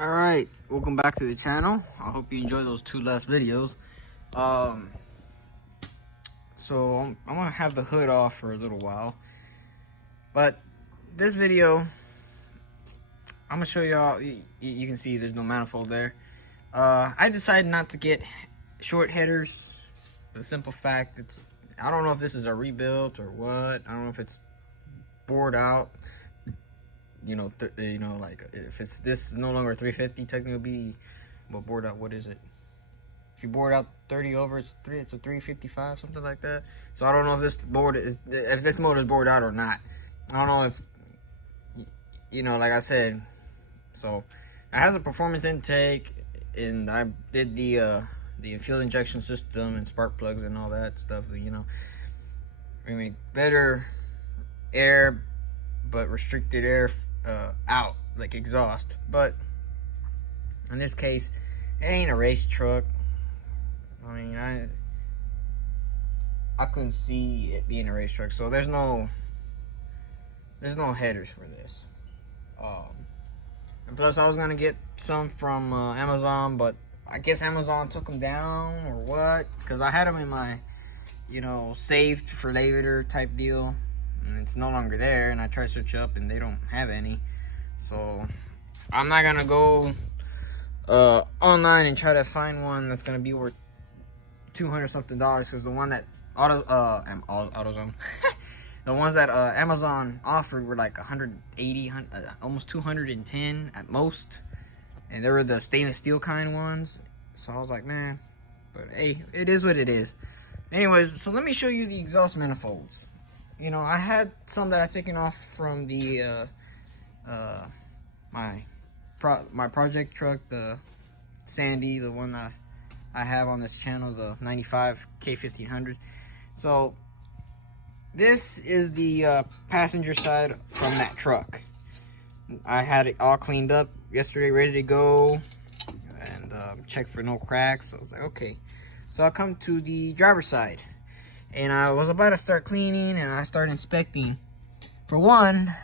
Alright, welcome back to the channel. I hope you enjoyed those two last videos. So I'm gonna have the hood off for a little while, but this video I'm gonna show y'all. You can see there's no manifold there. I decided not to get short headers for the simple fact I don't know if this is a rebuild or what. I don't know if it's bored out. Like if it's this is no longer 350, technically it'll be, but bored out, what is it? If you board out 30 over, it's a 355, something like that. So I don't know if this motor is bored out or not. I don't know if, like I said. So it has a performance intake, and I did the fuel injection system and spark plugs and all that stuff. I mean, better air, but restricted air out, like exhaust. But in this case, it ain't a race truck. I mean, I couldn't see it being a race truck, so there's no headers for this. And plus, I was gonna get some from Amazon, but I guess Amazon took them down or what, because I had them in my saved for later type deal, and it's no longer there. And I tried to search up and they don't have any, so I'm not gonna go online and try to find one that's gonna be worth $200 something, because the one that AutoZone the ones that Amazon offered were like 180, almost 210 at most, and they were the stainless steel kind ones. So I was like, man, but hey, it is what it is. Anyways, so let me show you the exhaust manifolds. I had some that I taken off from the my project truck, the Sandy, the one that I have on this channel, the 95 K1500. So this is the passenger side from that truck. I had it all cleaned up yesterday, ready to go, and checked for no cracks. So I was like, okay. So I come to the driver's side, and I was about to start cleaning, and I started inspecting. For one,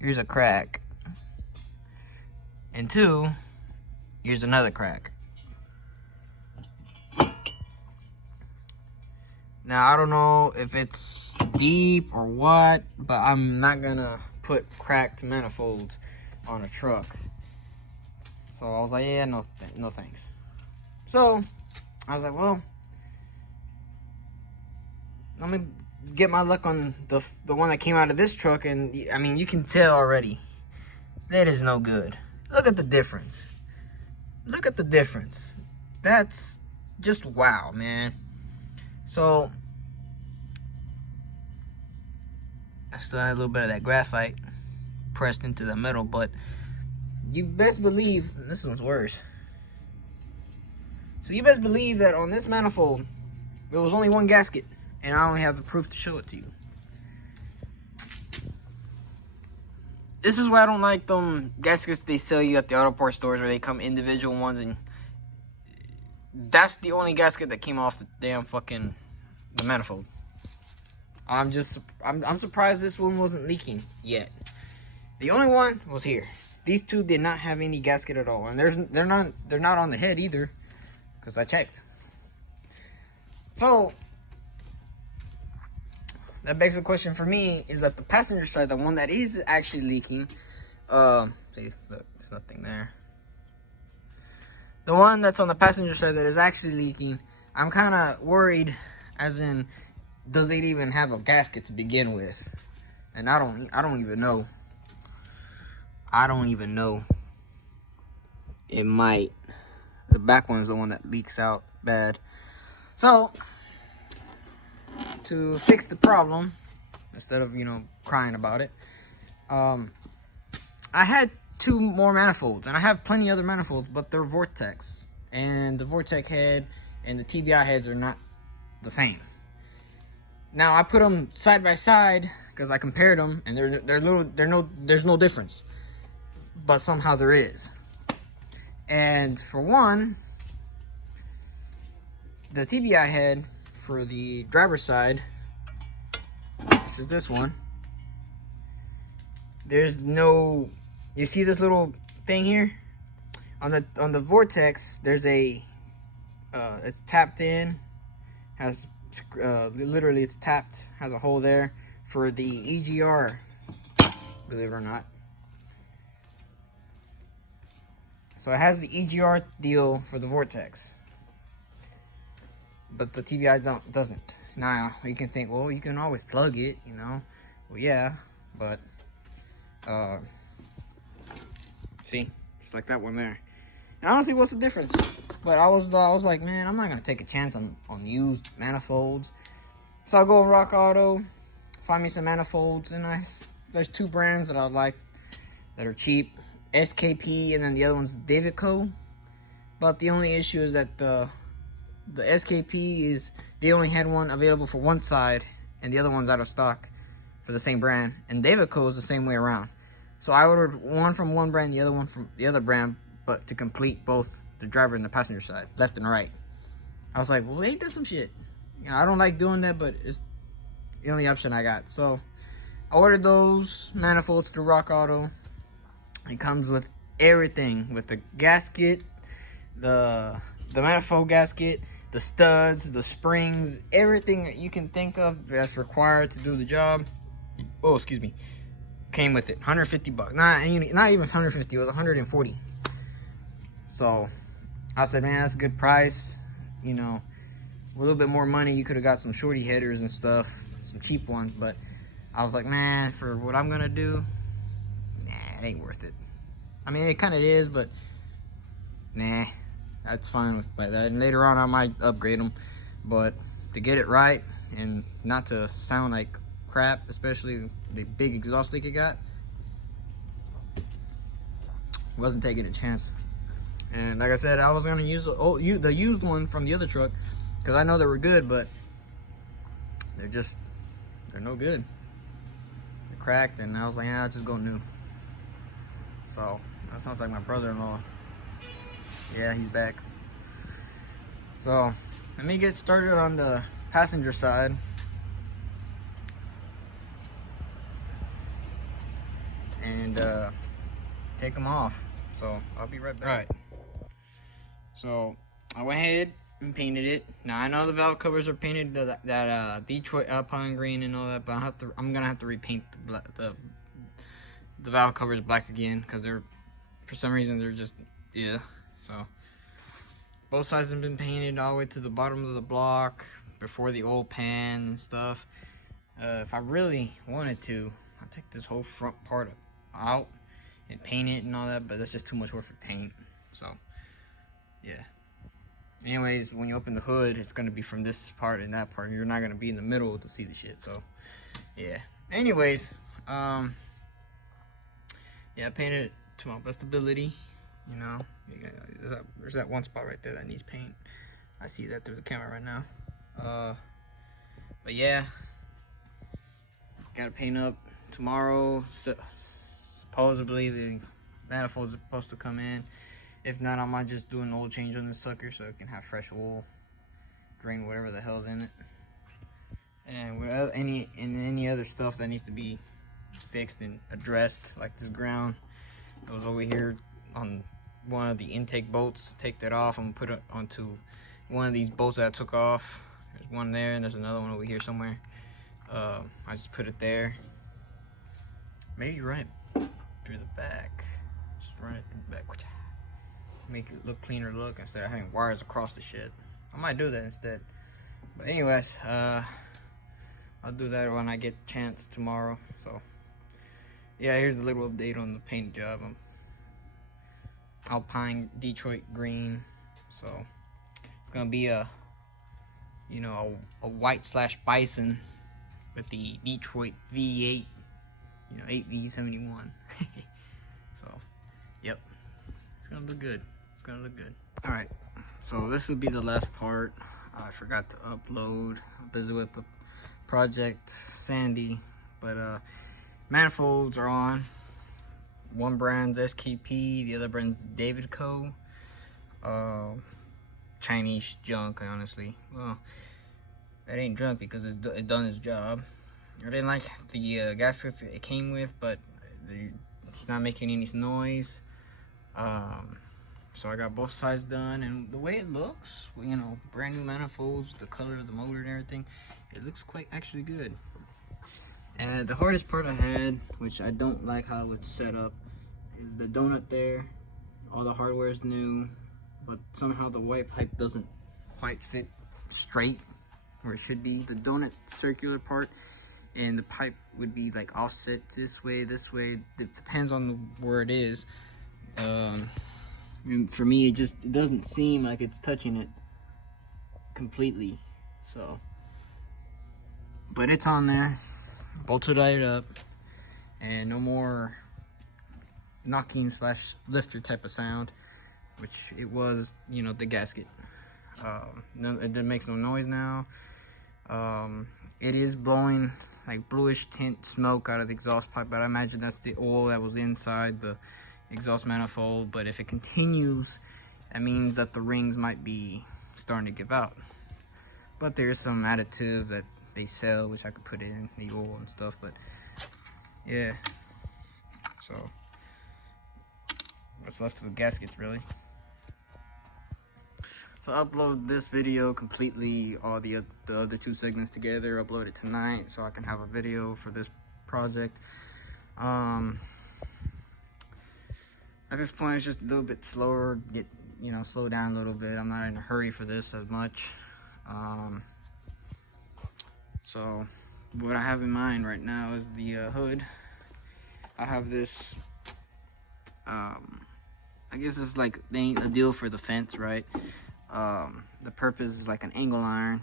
here's a crack, and two, here's another crack. Now, I don't know if it's deep or what, but I'm not gonna put cracked manifolds on a truck. So I was like, yeah, no thanks. So I was like, well, let me get my luck on the one that came out of this truck. And I mean, you can tell already that is no good. Look at the difference. Look at the difference. That's just wow, man. So I still had a little bit of that graphite pressed into the metal, but you best believe this one's worse. So you best believe that on this manifold there was only one gasket, and I only have the proof to show it to you. This is why I don't like them gaskets they sell you at the auto parts stores, where they come individual ones, and that's the only gasket that came off the damn fucking the manifold. I'm surprised this one wasn't leaking yet. The only one was here. These two did not have any gasket at all, and they're not on the head either, because I checked. So that begs the question for me, is that the passenger side, the one that is actually leaking, see, look, there's nothing there. The one that's on the passenger side that is actually leaking, I'm kind of worried, as in, does it even have a gasket to begin with? And I don't even know. I don't even know. It might. The back one is the one that leaks out bad. So to fix the problem, instead of crying about it, I had two more manifolds, and I have plenty other manifolds, but they're Vortex, and the Vortex head and the TBI heads are not the same. Now I put them side by side because I compared them, and there's no difference, but somehow there is. And for one, the TBI head for the driver's side, which is this one, there's no you see this little thing here on the vortex. There's a it's tapped in, has literally it's tapped, has a hole there for the EGR, believe it or not. So it has the EGR deal for the vortex, but the TVI doesn't. Now you can think, well, you can always plug it, you know. Well, yeah, but see, it's like that one there. And I don't see what's the difference. But I was like, man, I'm not gonna take a chance on used manifolds. So I'll go on RockAuto, find me some manifolds, and there's two brands that I like that are cheap, SKP, and then the other one's Davidco. But the only issue is that the SKP is, they only had one available for one side, and the other one's out of stock for the same brand. And Davidco is the same way around. So I ordered one from one brand, the other one from the other brand, but to complete both the driver and the passenger side, left and right. I was like, well, ain't that some shit? You know, I don't like doing that, but it's the only option I got. So I ordered those manifolds through RockAuto. It comes with everything, with the gasket, the manifold gasket, the studs, the springs, everything that you can think of that's required to do the job. Oh, excuse me. Came with it. 150 bucks. Not even 150, it was 140. So I said, man, that's a good price. You know, with a little bit more money, you could have got some shorty headers and stuff, some cheap ones. But I was like, man, for what I'm gonna do, nah, it ain't worth it. I mean, it kind of is, but nah, that's fine with that. And later on, I might upgrade them. But to get it right and not to sound like crap, especially the big exhaust leak it got, wasn't taking a chance. And like I said, I was gonna use the used one from the other truck because I know they were good, but they're no good. They're cracked, and I was like, yeah, I'll just go new. So that sounds like my brother-in-law. Yeah, he's back. So let me get started on the passenger side. And take them off. So I'll be right back. All right. So I went ahead and painted it. Now I know the valve covers are painted that Detroit Alpine green and all that, but I'm gonna have to repaint the valve covers black again because they're, for some reason, they're just, yeah. So both sides have been painted all the way to the bottom of the block before the oil pan and stuff. If I really wanted to, I'd take this whole front part out and paint it and all that, but that's just too much work for paint. So yeah, anyways, when you open the hood, it's going to be from this part and that part, and you're not going to be in the middle to see the shit. So yeah, anyways, yeah, I painted it to my best ability, you know. There's that one spot right there that needs paint. I see that through the camera right now. But yeah, gotta paint up tomorrow. Supposedly the manifolds are supposed to come in. If not, I might just do an oil change on this sucker so it can have fresh oil, drain whatever the hell's in it, and with any other stuff that needs to be fixed and addressed, like this ground. It was over here on one of the intake bolts. Take that off and put it onto one of these bolts that I took off. There's one there and there's another one over here somewhere. I just put it there. Maybe run it through the back. Just run it through the back. Make it look cleaner look instead of having wires across the shit. I might do that instead. But anyways, I'll do that when I get a chance tomorrow. So yeah, here's a little update on the paint job. Alpine Detroit green. So it's gonna be a white / bison with the Detroit V8, 8V71. So yep, it's gonna look good. It's gonna look good. All right, so this will be the last part. I forgot to upload. I'm busy with the Project Sandy, but manifolds are on. One brand's SKP, the other brand's Davidco. Chinese junk, honestly. Well, it ain't junk because it done its job. I didn't like the gaskets it came with, but it's not making any noise. So I got both sides done, and the way it looks, you know, brand new manifolds, the color of the motor and everything, it looks quite actually good. And the hardest part I had, which I don't like how it's set up, is the donut there. All the hardware is new, but somehow the white pipe doesn't quite fit straight where it should be. The donut circular part and the pipe would be like offset this way, this way. It depends on where it is. And for me, it doesn't seem like it's touching it completely. So, but it's on there, bolted right up, and no more knocking slash lifter type of sound, which it was, you know, the gasket. It makes no noise now. It is blowing like bluish tint smoke out of the exhaust pipe, but I imagine that's the oil that was inside the exhaust manifold. But if it continues, that means that the rings might be starting to give out. But there's some additive that they sell, which I could put in the oil and stuff. But yeah, so what's left of the gaskets, really. So I upload this video completely, all the other two segments together, upload it tonight so I can have a video for this project. At this point, it's just a little bit slower, slow down a little bit. I'm not in a hurry for this as much. So what I have in mind right now is the hood. I have this, I guess it's like a deal for the fence, right? The purpose is like an angle iron.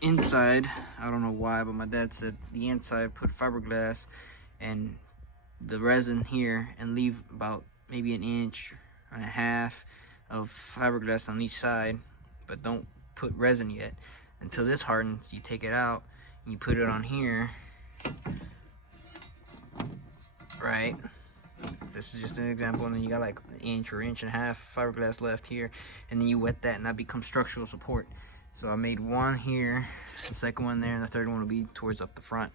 Inside, I don't know why, but my dad said the inside put fiberglass and the resin here and leave about maybe an inch and a half of fiberglass on each side, but don't put resin yet until this hardens. You take it out and you put it on here, right? This is just an example, and then you got like an inch or inch and a half fiberglass left here, and then you wet that and that becomes structural support. So I made one here, the second one there, and the third one will be towards up the front.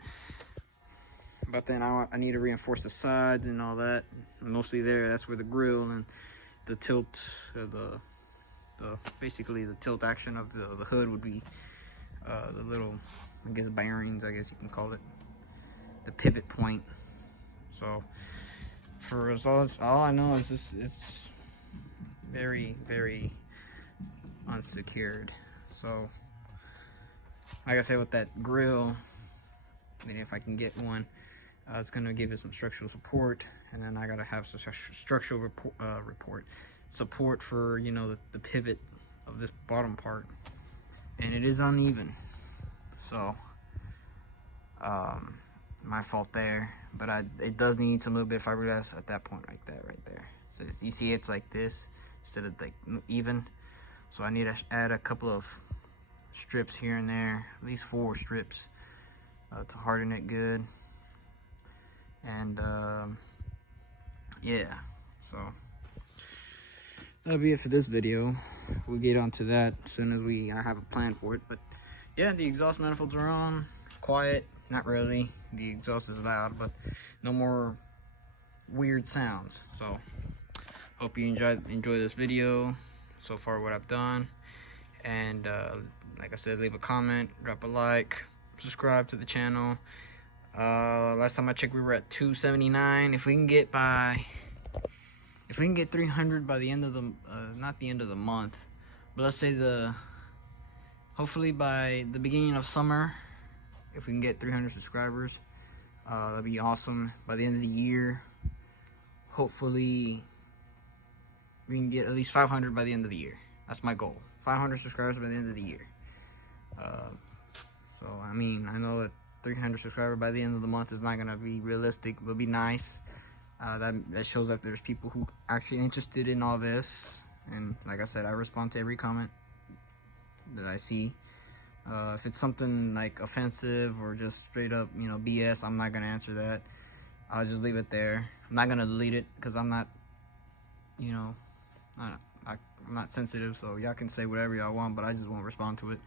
But then I need to reinforce the sides and all that. Mostly there, that's where the grill and the tilt, basically the tilt action of the hood would be. The little, I guess, bearings, I guess you can call it, the pivot point. So for results, all I know is it's very, very unsecured. So like I said, with that grill, and if I can get one, it's going to give it some structural support, and then I got to have some structural support for, you know, the pivot of this bottom part, and it is uneven. So my fault there, but it does need some little bit of fiberglass at that point right there. So you see it's like this instead of like even. So I need to add a couple of strips here and there, at least 4 strips, to harden it good. And yeah, so that'll be it for this video. We'll get onto that as soon as I have a plan for it. But yeah, the exhaust manifolds are on. It's quiet, not really. The exhaust is loud, but no more weird sounds. So hope you enjoy this video so far, what I've done. And like I said, leave a comment, drop a like, subscribe to the channel. Last time I checked, we were at 279. If we can get 300 by the end of the not the end of the month, but let's say hopefully by the beginning of summer, if we can get 300 subscribers, that'd be awesome. By the end of the year, hopefully we can get at least 500 by the end of the year. That's my goal, 500 subscribers by the end of the year. So I mean, I know that 300 subscribers by the end of the month is not gonna be realistic. It will be nice. That shows that there's people who actually interested in all this, and like I said, I respond to every comment that I see. If it's something like offensive or just straight up, you know, BS, I'm not gonna answer that. I'll just leave it there. I'm not gonna delete it because I'm not, you know, I'm not sensitive. So y'all can say whatever y'all want, but I just won't respond to it.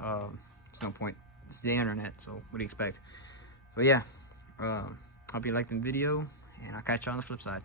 There's no point. It's the internet, so what do you expect? So yeah, Hope you liked the video, and I'll catch you on the flip side.